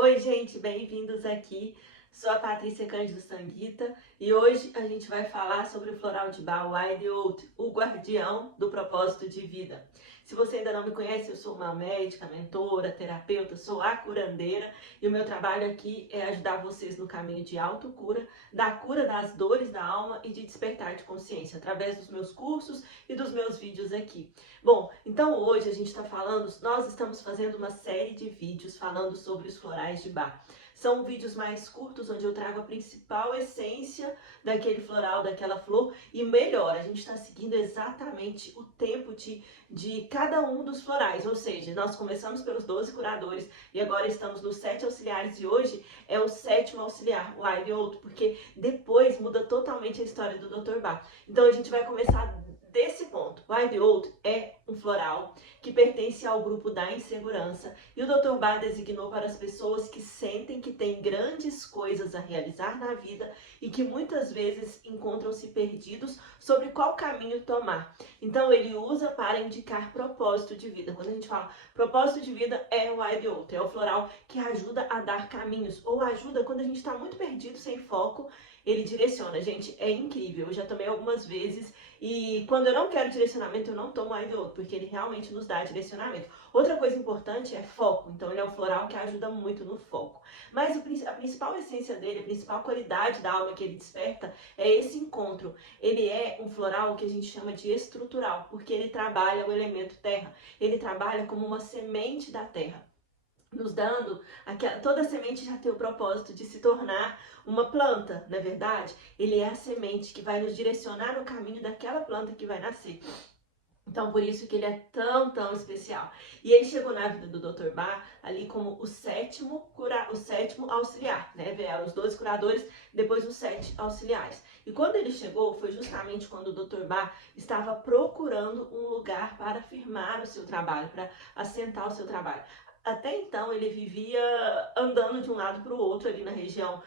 Oi, gente, bem-vindos aqui. Sou a Patrícia Cândido Sanguita e hoje a gente vai falar sobre o floral de Bach, o Wild Oat, o guardião do propósito de vida. Se você ainda não me conhece, eu sou uma médica, mentora, terapeuta, sou a curandeira e o meu trabalho aqui é ajudar vocês no caminho de autocura, da cura das dores da alma e de despertar de consciência, através dos meus cursos e dos meus vídeos aqui. Bom, então hoje a gente está falando, nós estamos fazendo uma série de vídeos falando sobre os florais de Bach. São vídeos mais curtos, onde eu trago a principal essência daquele floral, daquela flor, e melhor, a gente está seguindo exatamente o tempo de cada um dos florais, ou seja, nós começamos pelos 12 curadores e agora estamos nos 7 auxiliares, e hoje é o sétimo auxiliar, o Wild Oat, porque depois muda totalmente a história do Dr. Bach. Então a gente vai começar desse ponto. O Wild Oat é um floral que pertence ao grupo da insegurança e o Dr. Bach designou para as pessoas que sentem que têm grandes coisas a realizar na vida e que muitas vezes encontram-se perdidos sobre qual caminho tomar. Então ele usa para indicar propósito de vida. Quando a gente fala propósito de vida, é o Wild Oat, é o floral que ajuda a dar caminhos, ou ajuda quando a gente está muito perdido, sem foco, ele direciona. Gente, é incrível, eu já tomei algumas vezes e quando eu não quero direcionamento, eu não tomo Wild Oat, porque ele realmente nos dá direcionamento. Outra coisa importante é foco, então ele é um floral que ajuda muito no foco. Mas a principal essência dele, a principal qualidade da alma que ele desperta é esse encontro. Ele é um floral que a gente chama de estrutural, porque ele trabalha o elemento terra, ele trabalha como uma semente da terra, nos dando, toda semente já tem o propósito de se tornar uma planta, não é verdade? Ele é a semente que vai nos direcionar no caminho daquela planta que vai nascer. Então, por isso que ele é tão especial. E ele chegou na vida do Dr. Bach ali como o sétimo auxiliar, né? Vieram os 12 curadores, depois os 7 auxiliares. E quando ele chegou, foi justamente quando o Dr. Bach estava procurando um lugar para firmar o seu trabalho, para assentar o seu trabalho. Até então ele vivia andando de um lado para o outro ali na região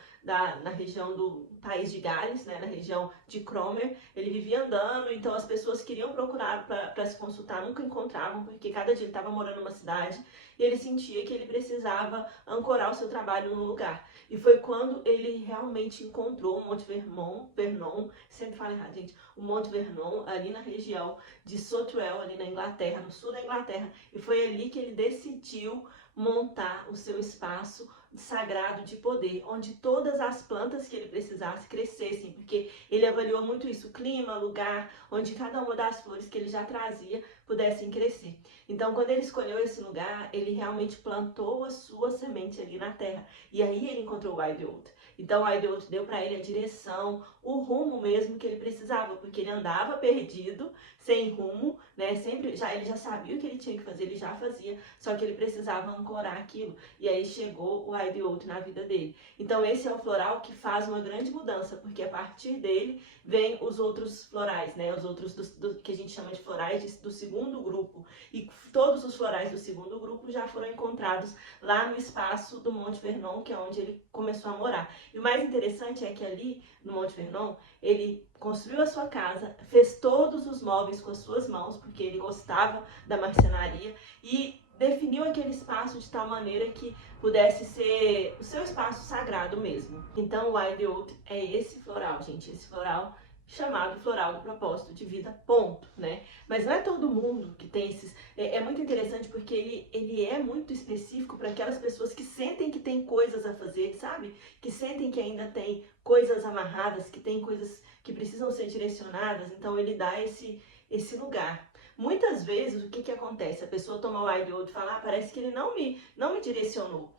do país de Gales, né, na região de Cromer. Ele vivia andando, então as pessoas queriam procurar para se consultar, nunca encontravam, porque cada dia ele estava morando numa cidade e ele sentia que ele precisava ancorar o seu trabalho num lugar. E foi quando ele realmente encontrou o Monte Vernon, sempre falo errado, gente, o Monte Vernon, ali na região de Soutwell, ali na Inglaterra, no sul da Inglaterra, e foi ali que ele decidiu montar o seu espaço sagrado de poder, onde todas as plantas que ele precisasse crescessem, porque ele avaliou muito isso, o clima, lugar, onde cada uma das flores que ele já trazia pudessem crescer. Então, quando ele escolheu esse lugar, ele realmente plantou a sua semente ali na terra, e aí ele encontrou o Wild Oat. Então, o Wild Oat deu para ele a direção, o rumo mesmo que ele precisava, porque ele andava perdido, sem rumo, né? Sempre ele já sabia o que ele tinha que fazer, ele já fazia, só que ele precisava ancorar aquilo. E aí chegou o Wild Oat na vida dele. Então esse é o floral que faz uma grande mudança, porque a partir dele vem os outros florais, né? Os outros que a gente chama de florais do segundo grupo. E todos os florais do segundo grupo já foram encontrados lá no espaço do Monte Vernon, que é onde ele começou a morar. E o mais interessante é que ali no Monte Vernon, ele construiu a sua casa, fez todos os móveis com as suas mãos, porque ele gostava da marcenaria, e definiu aquele espaço de tal maneira que pudesse ser o seu espaço sagrado mesmo. Então o Wild Oat é esse floral, gente, esse floral chamado floral do propósito de vida, ponto, né? Mas não é todo mundo que tem esses... É muito interessante porque ele é muito específico para aquelas pessoas que sentem que tem coisas a fazer, sabe? Que sentem que ainda tem coisas amarradas, que tem coisas que precisam ser direcionadas, então ele dá esse lugar. Muitas vezes, o que acontece? A pessoa toma o Wild Oat e fala, parece que ele não me direcionou.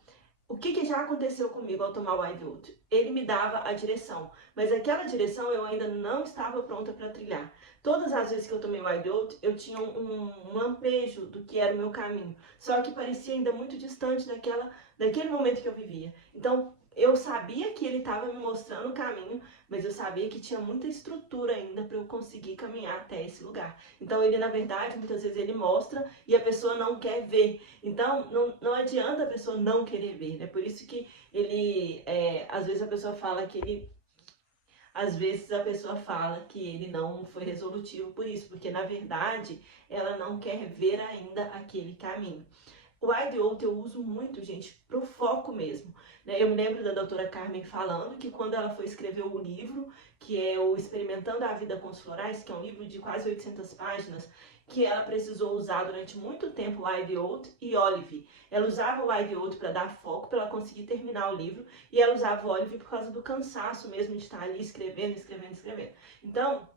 O que já aconteceu comigo ao tomar o Wild Oat? Ele me dava a direção, mas aquela direção eu ainda não estava pronta para trilhar. Todas as vezes que eu tomei o Wild Oat, eu tinha um lampejo do que era o meu caminho, só que parecia ainda muito distante daquele momento que eu vivia. Então, eu sabia que ele estava me mostrando o caminho, mas eu sabia que tinha muita estrutura ainda para eu conseguir caminhar até esse lugar. Então ele, na verdade, muitas vezes ele mostra e a pessoa não quer ver. Então não adianta a pessoa não querer ver, né? Por isso que às vezes a pessoa fala que ele não foi resolutivo por isso, porque na verdade ela não quer ver ainda aquele caminho. O Wide Oat eu uso muito, gente, pro foco mesmo, né? Eu me lembro da doutora Carmen falando que quando ela foi escrever o livro, que é o Experimentando a Vida com os Florais, que é um livro de quase 800 páginas, que ela precisou usar durante muito tempo Wide Oat e Olive. Ela usava o Wide Oat para dar foco, para ela conseguir terminar o livro, e ela usava o Olive por causa do cansaço mesmo de estar ali escrevendo, escrevendo, escrevendo. Então,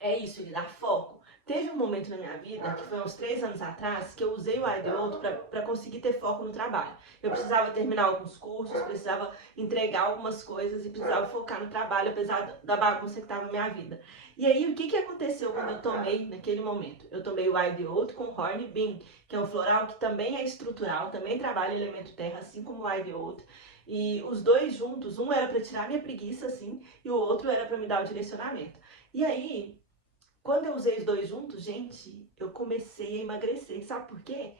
é isso, ele dá foco. Teve um momento na minha vida, que foi uns 3 anos atrás, que eu usei o Ideoto para conseguir ter foco no trabalho. Eu precisava terminar alguns cursos, precisava entregar algumas coisas e precisava focar no trabalho, apesar da bagunça que estava na minha vida. E aí, o que aconteceu quando eu tomei naquele momento? Eu tomei o Ideoto com Horn Bean, que é um floral que também é estrutural, também trabalha elemento terra, assim como o Ideoto. E os dois juntos, um era para tirar minha preguiça, assim, e o outro era para me dar o direcionamento. E aí, quando eu usei os dois juntos, gente, eu comecei a emagrecer. Sabe por quê?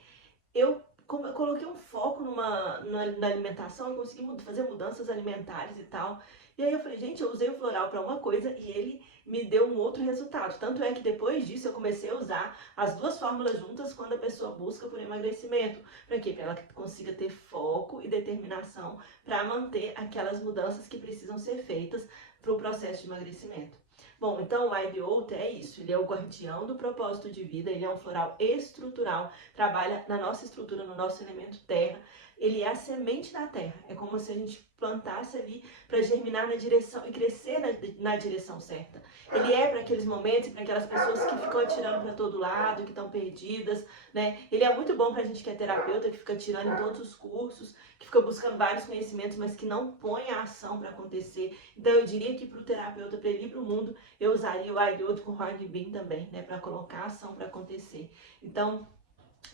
Eu coloquei um foco na alimentação, eu consegui fazer mudanças alimentares e tal. E aí eu falei, gente, eu usei o floral para uma coisa e ele me deu um outro resultado. Tanto é que depois disso eu comecei a usar as duas fórmulas juntas quando a pessoa busca por emagrecimento. Para quê? Para ela consiga ter foco e determinação para manter aquelas mudanças que precisam ser feitas para o processo de emagrecimento. Bom, então o Ideoto é isso, ele é o guardião do propósito de vida, ele é um floral estrutural, trabalha na nossa estrutura, no nosso elemento terra, ele é a semente da terra, é como se a gente plantasse ali para germinar na direção e crescer na direção certa. Ele é para aqueles momentos, para aquelas pessoas que ficam atirando para todo lado, que estão perdidas, né? Ele é muito bom para a gente que é terapeuta, que fica atirando em todos os cursos, que fica buscando vários conhecimentos, mas que não põe a ação para acontecer. Então eu diria que para o terapeuta, para ele ir para o mundo, eu usaria o Ideoto com Horn Bean também, né? Para colocar a ação para acontecer. Então,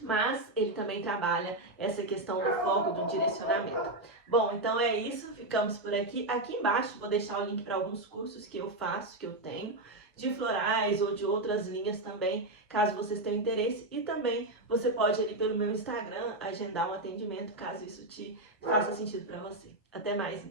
mas ele também trabalha essa questão do foco, do direcionamento. Bom, então é isso, ficamos por aqui. Aqui embaixo vou deixar o link para alguns cursos que eu faço, que eu tenho, de florais ou de outras linhas também, caso vocês tenham interesse. E também você pode ali pelo meu Instagram agendar um atendimento, caso isso te faça sentido para você. Até mais!